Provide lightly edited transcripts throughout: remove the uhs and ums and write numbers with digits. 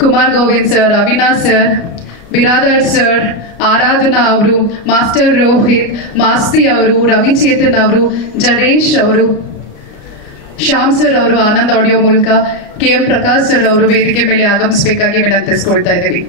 Kumar Govind sir, Avinash sir, Biradar sir, Aradhana ಅವರು, master Rohit, Masti ಅವರು, ರವಿಚೇತನ್ ಅವರು, ಜನೇಶ್ ಅವರು, ಶ್ಯಾಮ್ ಸರ್ ಅವರು ಆನಂದ್ ಆಡಿಯೋ ಮೂಲಕ, KM ಪ್ರಕಾಶ್ ಸರ್ ಅವರು ವೇದಿಕೆ ಮೇಲೆ ಆಗಮಿಸಬೇಕಾಗಿ ವಿನಂತಿಸಿಕೊಳ್ತಾ ಇದ್ದೀವಿ.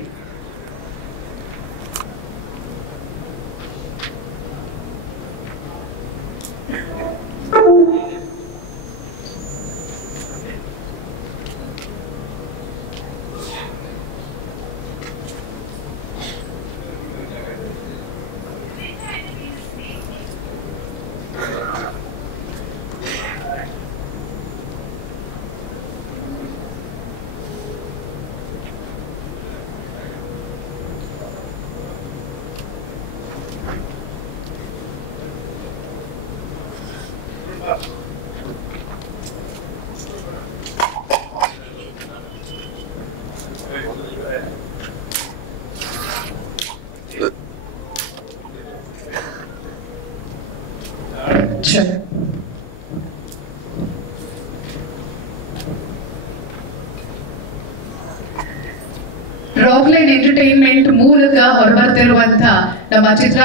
ರಾಕ್ಲೈನ್ ಎಂಟರ್ಟೈನ್ಮೆಂಟ್ ಮೂಲಕ ಹೊರಬರ್ತಿರುವಂತಹ ನಮ್ಮ ಚಿತ್ರ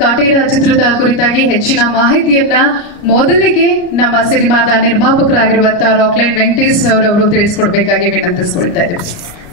ಕಾಟೇರ ಚಿತ್ರದ ಕುರಿತಾಗಿ ಹೆಚ್ಚಿನ ಮಾಹಿತಿಯನ್ನ ಮೊದಲಿಗೆ ನಮ್ಮ ಸಿನಿಮಾದ ನಿರ್ಮಾಪಕರಾಗಿರುವಂತಹ ರಾಕ್ಲೈನ್ ವೆಂಕಟೇಶ್ ಅವರು ತಿಳಿಸ್ಕೊಡ್ಬೇಕಾಗಿ ವಿನಂತಿಸಿಕೊಳ್ತಾ ಇದ್ದೇವೆ.